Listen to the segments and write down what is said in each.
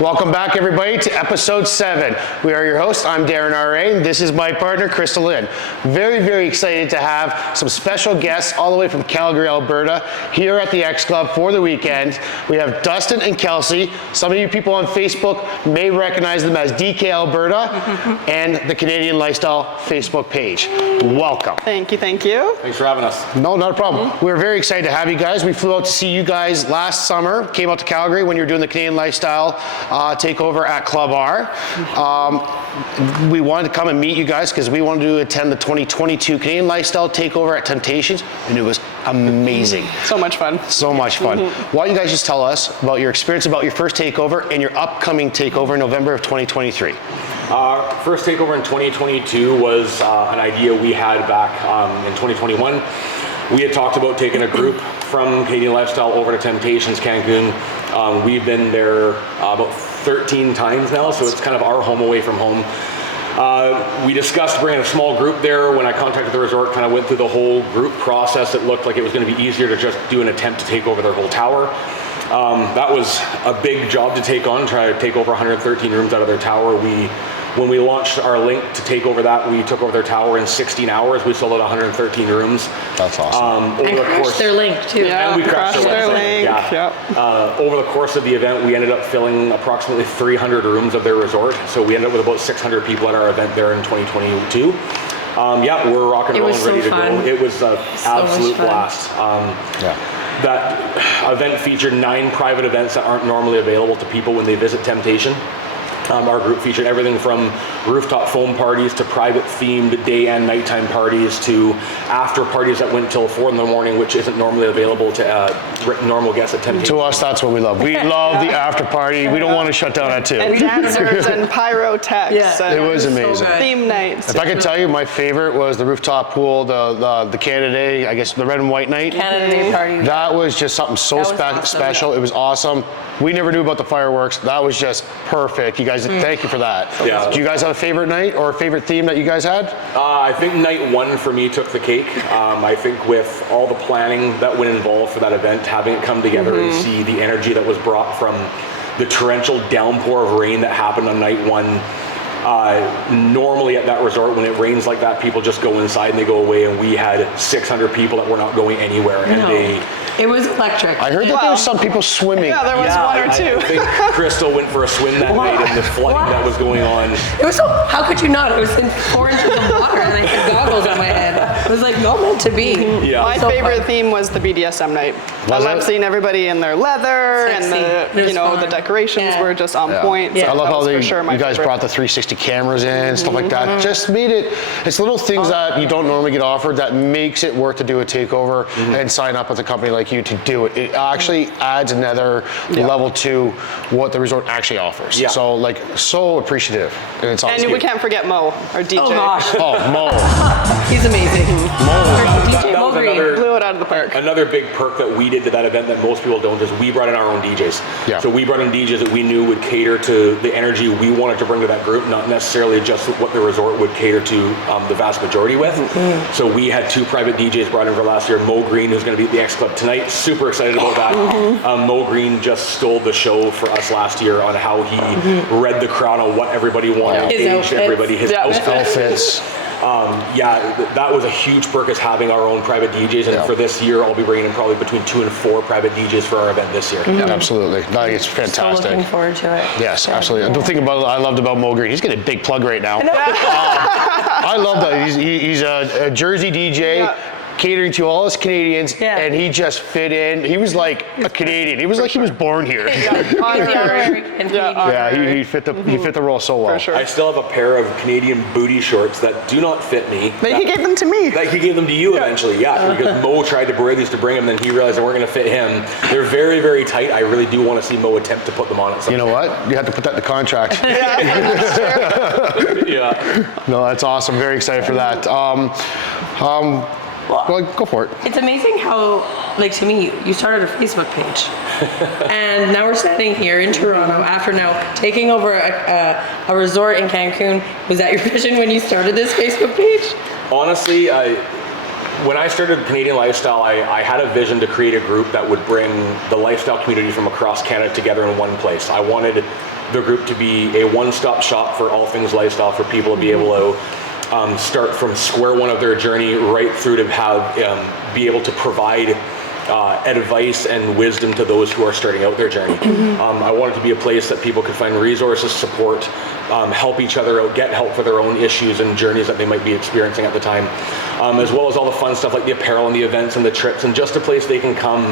Welcome back, everybody, to episode 7. We are your hosts. I'm Darren R.A., and this is my partner, Crystal Lynn. Very, very excited to have some special guests all the way from Calgary, Alberta, here at the X Club for the weekend. We have Dustin and Kelsey. Some of you people on Facebook may recognize them as DK Alberta and the Canadian Lifestyle Facebook page. Welcome. Thank you, thank you. Thanks for having us. No, not a problem. We're very excited to have you guys. We flew out to see you guys last summer, came out to Calgary when you were doing the Canadian Lifestyle takeover at Club R. We wanted to come and meet you guys because we wanted to attend the 2022 Canadian Lifestyle takeover at Temptations, and it was amazing. So much fun. So much fun. Why don't you guys just tell us about your experience about your first takeover and your upcoming takeover in November of 2023? First takeover in 2022 was an idea we had back in 2021. We had talked about taking a group from Canadian Lifestyle over to Temptations Cancun. We've been there about 13 times now, so it's kind of our home away from home. We discussed bringing a small group there. When I contacted the resort, kind of went through the whole group process. It looked like it was going to be easier to just do an attempt to take over their whole tower. That was a big job to take on, try to take over 113 rooms out of their tower. When we launched our link to take over that, we took over their tower in 16 hours. We sold out 113 rooms. That's awesome. And crashed their link too. Yeah, and we crashed their link. Yeah. Over the course of the event, we ended up filling approximately 300 rooms of their resort. So we ended up with about 600 people at our event there in 2022. Yeah, we're rock and roll and ready to go. It was an absolute blast. That event featured 9 private events that aren't normally available to people when they visit Temptation. Our group featured everything from rooftop foam parties to private themed day and nighttime parties to after parties that went till 4 in the morning, which isn't normally available to normal guests at Temptation. To us, that's what we love. We love the after party. We don't want to shut down at 2. And dancers and pyrotechs. Yeah. And It was amazing. theme nights. If I could tell you, my favorite was the rooftop pool, the Canada Day, I guess the red and white night. Canada Day party. That was just something so special. It was awesome. We never knew about the fireworks. That was just perfect. You guys, thank you for that. Yeah. Do you guys have a favorite night or a favorite theme that you guys had? I think night 1 for me took the cake. I think with all the planning that went involved for that event, having it come together and see the energy that was brought from the torrential downpour of rain that happened on night 1. Normally at that resort, when it rains like that, people just go inside and they go away, and we had 600 people that were not going anywhere, and it was electric. I heard that there were some people swimming. Yeah, there was 1 or 2. I think Crystal went for a swim that night, and the flooding that was going on. It was so, how could you not? It was in 4 inches of water and I had goggles on my head. It was like not meant to be. Yeah. My favorite theme was the BDSM night. I loved seeing everybody in their leather and the decorations were just on point. I love how you guys brought the 360 cameras in and stuff like that. Just made it's little things that you don't normally get offered that makes it worth to do a takeover and sign up with a company like you to do it. It actually adds another level to what the resort actually offers. Yeah. So so appreciative. And it's awesome. And we can't forget Moe, our DJ. Oh gosh. Oh, Moe. He's amazing. That Moe was Green. Blew it out of the park. Another big perk that we did to that event that most people don't is we brought in our own DJs. Yeah. So we brought in DJs that we knew would cater to the energy we wanted to bring to that group, not necessarily just what the resort would cater to the vast majority with. So we had 2 private DJs brought in for last year. Moe Green, who's going to be at the X Club tonight. Super excited about that. Moe Green just stole the show for us last year on how he read the crowd on what everybody wanted. His Engaged everybody. His Outfits. That was a huge perk, is having our own private DJs, and for this year I'll be bringing in probably between 2 and 4 private DJs for our event this year. Absolutely. It's fantastic. So looking forward to it. Yes, absolutely. The thing I loved about Moe Green, he's getting a big plug right now. I love that. He's a Jersey DJ. Catering to all us Canadians, and he just fit in. He was like a Canadian. He was like he was born here. He fit the role so well. For sure. I still have a pair of Canadian booty shorts that do not fit me. He gave them to me. Like he gave them to you eventually, because Moe tried to wear these to bring them, then he realized they weren't going to fit him. They're very, very tight. I really do want to see Moe attempt to put them on at some You know what? You have to put that in the contract. No, that's awesome. Very excited for that. Well, go for it. It's amazing how, to me, you started a Facebook page. And now we're standing here in Toronto after now taking over a resort in Cancun. Was that your vision when you started this Facebook page? Honestly, when I started Canadian Lifestyle, I had a vision to create a group that would bring the lifestyle community from across Canada together in one place. I wanted the group to be a one-stop shop for all things lifestyle, for people to be able to start from square one of their journey right through to have be able to provide advice and wisdom to those who are starting out their journey. I want it to be a place that people can find resources, support, help each other out, get help for their own issues and journeys that they might be experiencing at the time, as well as all the fun stuff like the apparel and the events and the trips, and just a place they can come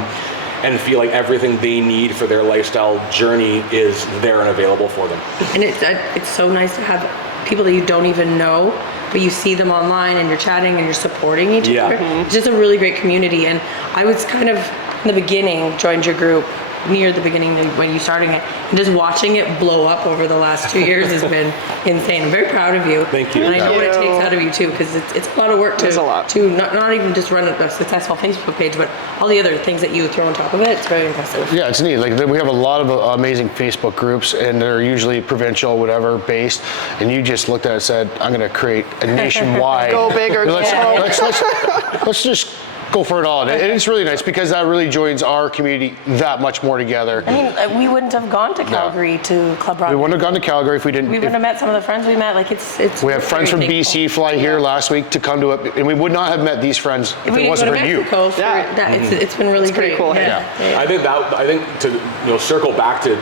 and feel like everything they need for their lifestyle journey is there and available for them. And it's so nice to have people that you don't even know, but you see them online and you're chatting and you're supporting each other. It's just a really great community. And I was kind of, in the beginning, joined your group near the beginning when you starting it, and just watching it blow up over the last 2 years has been insane. I'm very proud of you. Thank you. And I know what it takes out of you too, because it's a lot of work to not even just run a successful Facebook page, but all the other things that you throw on top of it. It's very impressive. Yeah, it's neat. Like we have a lot of amazing Facebook groups, and they're usually provincial, whatever, based. And you just looked at it and said, "I'm going to create a nationwide." Go big or go Let's just go for it all. And it's really nice because that really joins our community that much more together. I mean, we wouldn't have gone to Calgary to Club Rock. We wouldn't have gone to Calgary if we didn't. We wouldn't have met some of the friends we met. Like it's. We have friends from BC fly here last week to come to it, and we would not have met these friends if it wasn't for you. It's been really pretty great. cool. I think to circle back to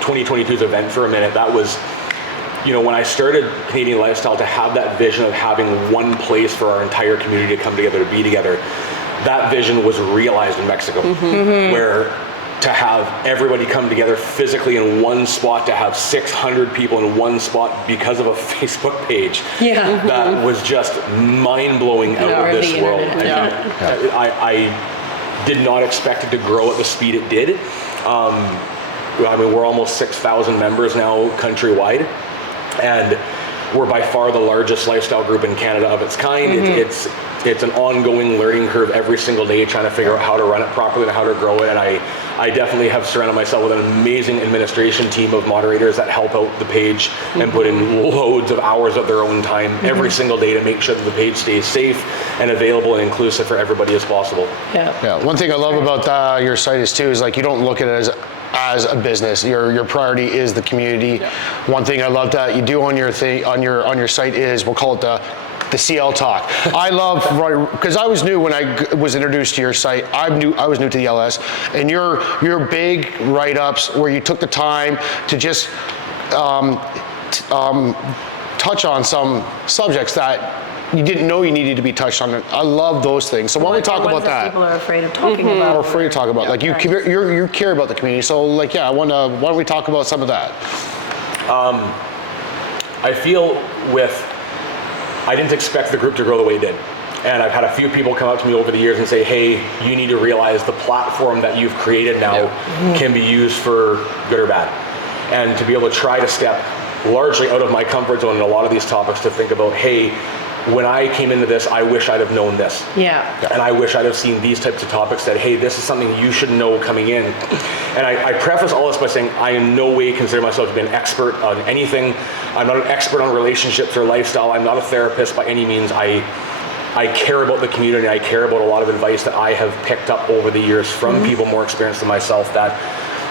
2022's event for a minute, that was, when I started Canadian Lifestyle, to have that vision of having one place for our entire community to come together, to be together. That vision was realized in Mexico, where to have everybody come together physically in one spot, to have 600 people in one spot because of a Facebook page, that was just mind-blowing out of this world. I did not expect it to grow at the speed it did. We're almost 6,000 members now countrywide, and we're by far the largest lifestyle group in Canada of its kind. It's an ongoing learning curve every single day, trying to figure out how to run it properly and how to grow it. And I definitely have surrounded myself with an amazing administration team of moderators that help out the page and put in loads of hours of their own time every single day to make sure that the page stays safe and available and inclusive for everybody as possible. Yeah. One thing I love about your site is like you don't look at it as a business. Your priority is the community. One thing I love that you do on your site is, we'll call it the CL talk. I love, because I was new when I was introduced to your site. I was new to the LS, and your big write-ups where you took the time to just touch on some subjects that you didn't know you needed to be touched on. I love those things. So why don't we talk about that? People are afraid of talking about. Or afraid to talk about. Like you care about the community. So why don't we talk about some of that? I feel I didn't expect the group to grow the way it did. And I've had a few people come up to me over the years and say, hey, you need to realize the platform that you've created now can be used for good or bad. And to be able to try to step largely out of my comfort zone in a lot of these topics, to think about, hey, when I came into this, I wish I'd have known this. And I wish I'd have seen these types of topics that, hey, this is something you should know coming in. And I preface all this by saying I in no way consider myself to be an expert on anything. I'm not an expert on relationships or lifestyle. I'm not a therapist by any means. I care about the community. I care about a lot of advice that I have picked up over the years from people more experienced than myself, that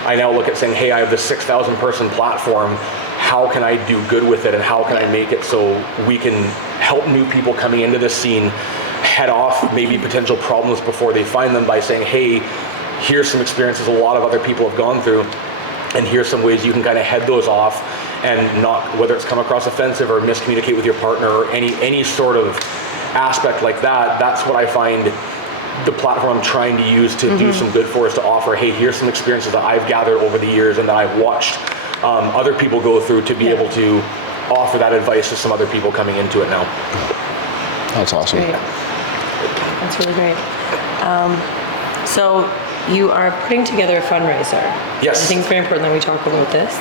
I now look at saying, hey, I have this 6,000 person platform. How can I do good with it, and how can I make it so we can help new people coming into this scene head off maybe potential problems before they find them, by saying, hey, here's some experiences a lot of other people have gone through, and here's some ways you can kind of head those off and not, whether it's come across offensive or miscommunicate with your partner or any sort of aspect like that. That's what I find the platform I'm trying to use to do some good for, is to offer, hey, here's some experiences that I've gathered over the years and that I've watched other people go through, to be able to offer that advice to some other people coming into it now. That's awesome. Great. That's really great. So you are putting together a fundraiser. Yes. I think it's very important that we talk about this.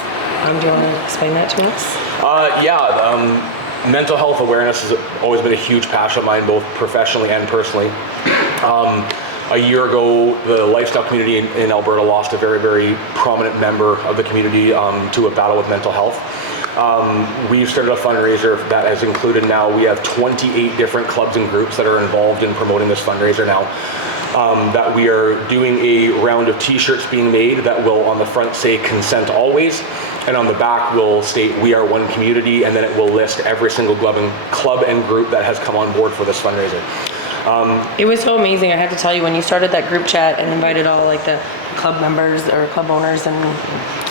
Do you want to explain that to us? Mental health awareness has always been a huge passion of mine, both professionally and personally. A year ago, the lifestyle community in Alberta lost a very, very prominent member of the community to a battle with mental health. We've started a fundraiser that has included, now we have 28 different clubs and groups that are involved in promoting this fundraiser now. that we are doing a round of t-shirts being made that will on the front say consent always, and on the back will state we are one community, and then it will list every single club and group that has come on board for this fundraiser. It was so amazing. I have to tell you, when you started that group chat and invited all like the club members or club owners, and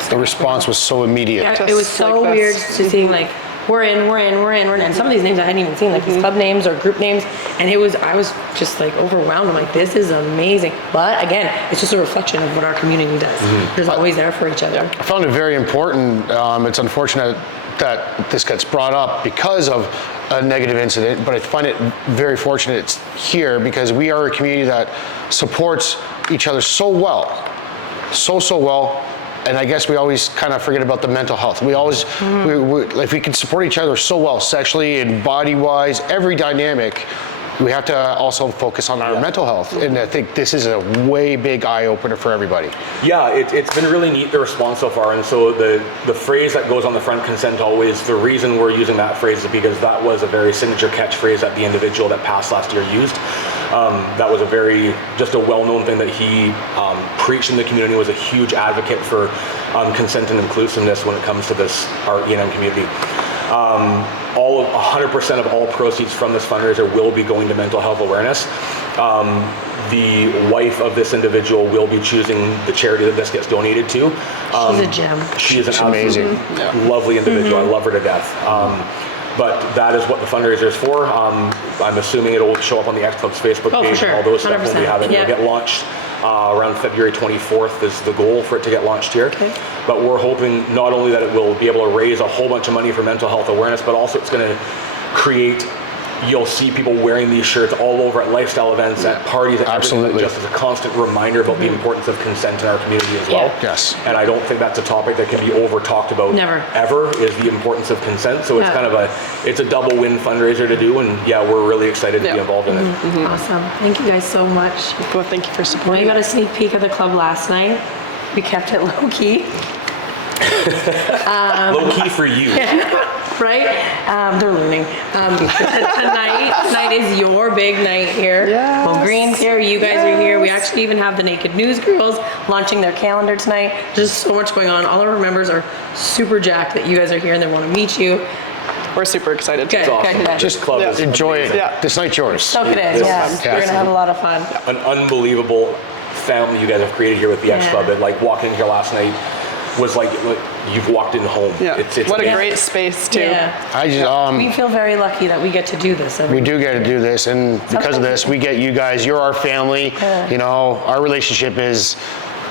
The response was so immediate. yeah, it was so like weird this. to seeing like we're in. And some of these names I hadn't even seen, like these club names or group names, and I was just like overwhelmed. I'm like, this is amazing. But again, it's just a reflection of what our community does. There's always there for each other. I found it very important. It's unfortunate that this gets brought up because of a negative incident, but I find it very fortunate it's here because we are a community that supports each other so well, so well. And I guess we always kind of forget about the mental health. We always, if we can support each other so well, sexually and body-wise, every dynamic, we have to also focus on our mental health. And I think this is a way big eye-opener for everybody. Yeah, it's been really neat, the response so far. And so the phrase that goes on the front, consent always, the reason we're using that phrase is because that was a very signature catchphrase that the individual that passed last year used. That was just a well-known thing that he preached in the community, was a huge advocate for consent and inclusiveness when it comes to this our E&M community. 100% of all proceeds from this fundraiser will be going to mental health awareness. The wife of this individual will be choosing the charity that this gets donated to. She's a gem. She is an amazing, lovely individual. I love her to death. But that is what the fundraiser is for. I'm assuming it'll show up on the X Club's Facebook page. For sure. All those stuff when we 100%. have it. Yeah. It'll get launched around February 24th is the goal for it to get launched here. Okay. But we're hoping not only that it will be able to raise a whole bunch of money for mental health awareness, but also it's going to create, you'll see people wearing these shirts all over at lifestyle events, at parties, at Absolutely. just as a constant reminder about the importance of consent in our community as well. Yeah. Yes. And I don't think that's a topic that can be over talked about Never. ever, is the importance of consent. So it's Yeah. kind of it's a double win fundraiser to do, and yeah, we're really excited to be involved in it. Awesome. Thank you guys so much. Well, thank you for Well, supporting. you got a sneak peek of the club last night. We kept it low key. Low key for you. Right? They're learning. Tonight is your big night here. Yes. Well, Green's here. You guys are here. We actually even have the Naked News Girls launching their calendar tonight. There's so much going on. All of our members are super jacked that you guys are here and they want to meet you. We're super excited. Good. Awesome. Good. This club is Enjoy it. Yeah. This night's yours. Soak it in. This Yeah. is We're going to have a lot of fun. an unbelievable family you guys have created here with the X Yeah. Club. And like walking in here last night was like you've walked in home. Yeah. It's What a amazing. great space too. Yeah. I just, We feel very lucky that we get to do this. we do get to do this, and because of this, we get you guys. You're our family. Yeah. You know, our relationship is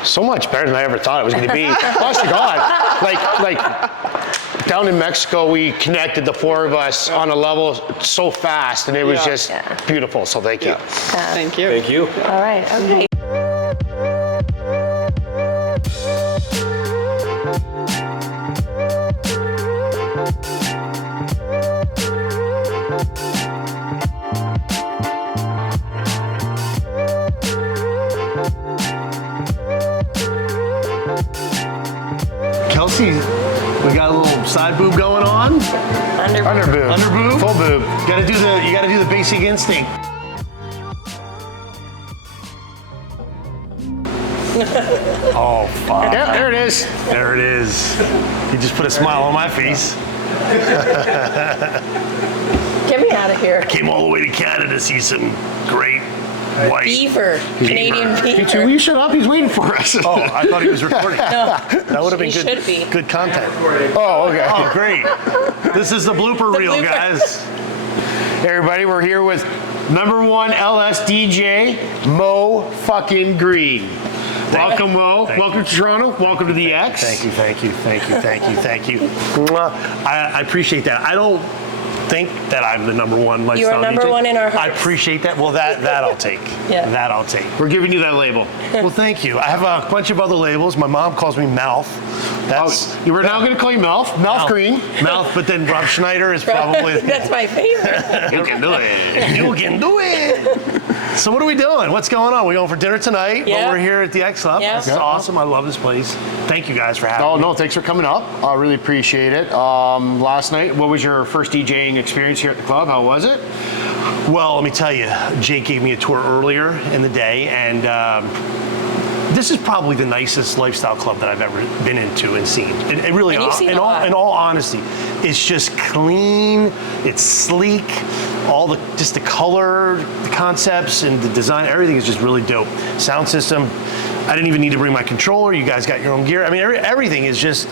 so much better than I ever thought it was going to be. Honest to God, like down in Mexico, we connected the four of us on a level so fast, and it was just beautiful. So thank you. Thank you. Thank you. All right. Okay. Kelsey, we got a little side boob going on. Under boob. Under boob? Full boob. You gotta do the basic instinct. Oh fuck. Yeah, there it is. There it is. You just put a smile on my face. Get me out of here. Came all the way to Canada to see some great white. Beaver. Canadian Will beaver. you shut up? He's waiting for us. Oh, I thought he was recording. No. That would have been He good. should be. Good content. Oh, okay. Oh, great. This is the blooper reel, blooper. guys. Everybody, we're here with #1 LS DJ Moe fucking Green. Welcome, Mo. Thank Welcome to Toronto. Welcome to the X. Thank you, thank you, thank you, thank you, thank you. Mwah. I appreciate that. I don't think that I'm the #1 lifestyle You are number DJ. one in our I hearts. appreciate that. Well, that I'll take. Yeah. That I'll take. We're giving you that label. Well, thank you. I have a bunch of other labels. My mom calls me Mouth. That's You were now going to call you Mouth. Mouth Green. Mouth, but then Rob Schneider is probably. That's my favorite. You can do it. You can do it. So what are we doing? What's going on? We going for dinner tonight? Yeah. But we're here at the X Club. Yeah. This is awesome. I love this place. Thank you guys for having Oh, me. no, thanks for coming up. I really appreciate it. Last night, what was your first DJing experience here at the club? How was it? Well, let me tell you, Jake gave me a tour earlier in the day, and this is probably the nicest lifestyle club that I've ever been into and seen. It really, And you've seen in a lot. all honesty, it's just clean, it's sleek, just the color, the concepts, and the design, everything is just really dope. Sound system, I didn't even need to bring my controller. You guys got your own gear. I mean, everything is just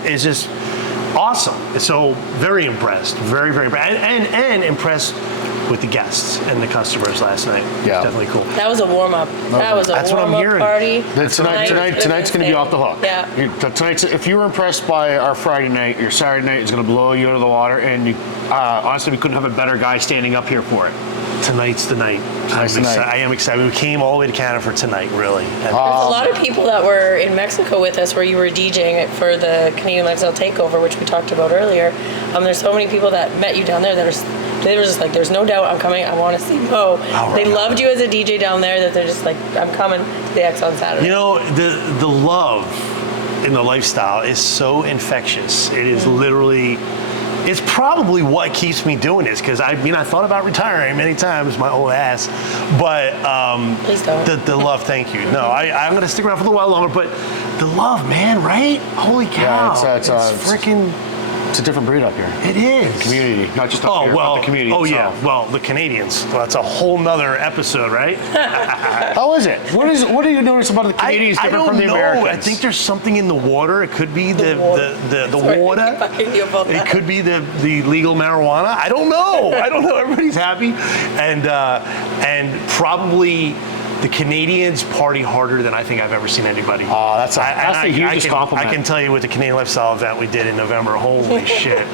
awesome. So very impressed, very, very impressed, and impressed with the guests and the customers last night. Yeah. Definitely cool. That was a warm up. That was a That's what I'm warm up hearing. party. Tonight's going to be off the hook. Yeah. Tonight's, if you were impressed by our Friday night, your Saturday night is going to blow you out of the water, and you, honestly, we couldn't have a better guy standing up here for it. Tonight's the night. Tonight's the night. I am excited. We came all the way to Canada for tonight, really. And There's a lot of people that were in Mexico with us where you were DJing for the Canadian Lifestyle Takeover, which we talked about earlier. There's so many people that met you down there they were just like, there's no doubt I'm coming. I want to see Moe. They loved you as a DJ down there that they're just like, I'm coming to the X on Saturday. You know, the love in the lifestyle is so infectious. It is literally, it's probably what keeps me doing this, because I thought about retiring many times, my old ass, but Please don't. the love, thank you. No, I'm going to stick around for a little while longer, but the love, man, right? Holy cow. Yeah, it's freaking... It's a different breed up here. It is. Community, not just up here, but the community Oh, itself. yeah. Well, the Canadians. Well, that's a whole nother episode, right? How is it? What do you notice about the Canadians different from the Americans? I think there's something in the water. It could be the water. It could be the legal marijuana. I don't know. Everybody's happy, and probably the Canadians party harder than I think I've ever seen anybody. Oh, that's the hugest compliment. I can tell you with the Canadian Lifestyle event we did in November. Holy shit!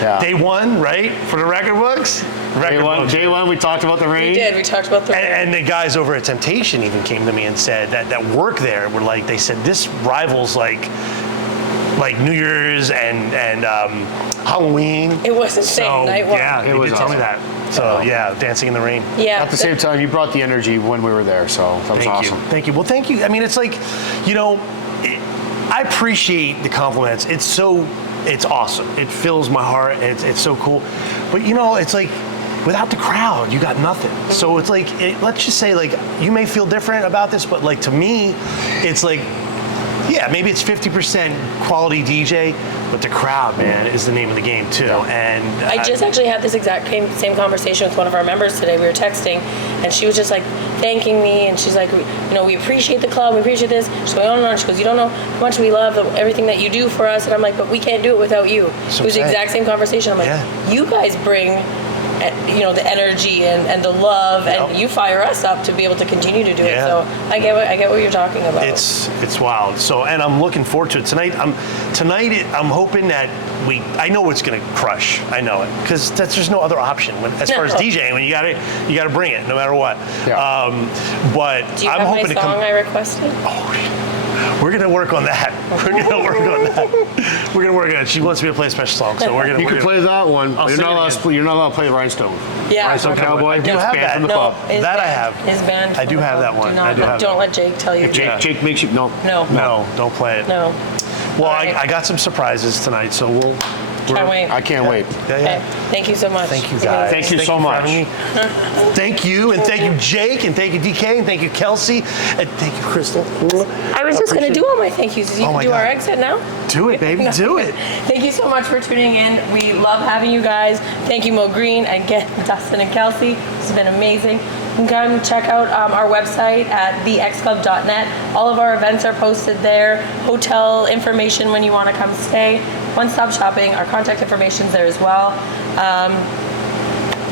Yeah. Day one, right, for the record books. Day one, we talked about the rain. We did. We talked about the And the guys over at Temptation even came to me and said that work there were like, they said this rivals like New Year's and Halloween. It was insane. Night one. Yeah, It they was did tell me awesome. that. So yeah, dancing in the rain. Yeah. At the same time, you brought the energy when we were there, so that was awesome. Thank you. Well, thank you. I mean, it's like, I appreciate the compliments. It's awesome. It fills my heart. It's so cool. But it's like, without the crowd, you got nothing. So it's like, let's just say, like, you may feel different about this, but like to me, it's like, yeah, maybe it's 50% quality DJ, but the crowd, man, is the name of the game too. And I just actually had this exact same conversation with one of our members today. We were texting, and she was just like thanking me, and she's like, we appreciate the club, we appreciate this. She's going on and on. She goes, you don't know how much we love everything that you do for us. And I'm like, but we can't do it without you. So it was the exact same conversation. I'm like, Yeah. you guys bring the energy and the love, and you fire us up to be able to continue to do it. So I get what you're talking about. It's wild. So, and I'm looking forward to it tonight. I'm hoping that I know it's gonna crush. I know it, because there's no other option as far as DJing. When you gotta bring it no matter what. Yeah. But do you I'm have hoping my to come. song I requested? We're gonna work on that. We're gonna work on it. She wants me to play a special song, so we're gonna. You can play that one. I'll You're sing not it allowed to again. play. You're not allowed to play Rhinestone. Yeah. Rhinestone Okay, Cowboy. I do have Banned that. from the No, club. his That I band have. is banned. I do have that one. I do have Don't that. let Jake tell you. Jake makes you no. No, don't play it. No. Well, All right. I got some surprises tonight, so we'll. Can't wait. I can't wait. Yeah. Okay. Thank you so much. Thank you guys. Thank you so for much. having me. Thank you, and thank you, Jake, and thank you, DK, and thank you, Kelsey, and thank you, Crystal. I was just going to do all my thank yous. You Oh can my do our God. exit now. Do it, baby. Do it. Thank you so much for tuning in. We love having you guys. Thank you, Moe Green, and again, Dustin and Kelsey. This has been amazing. You can come check out our website at thexclub.net. All of our events are posted there. Hotel information when you want to come stay. One-stop shopping. Our contact information is there as well.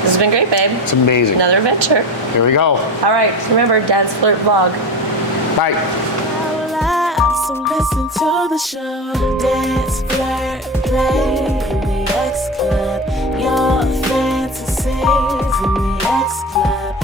This has been great, babe. It's amazing. Another adventure. Here we go. All right, remember, Dance Flirt Vlog. Bye. So listen to the show, dance, flirt, play in the X Club. Your fantasies in the X Club.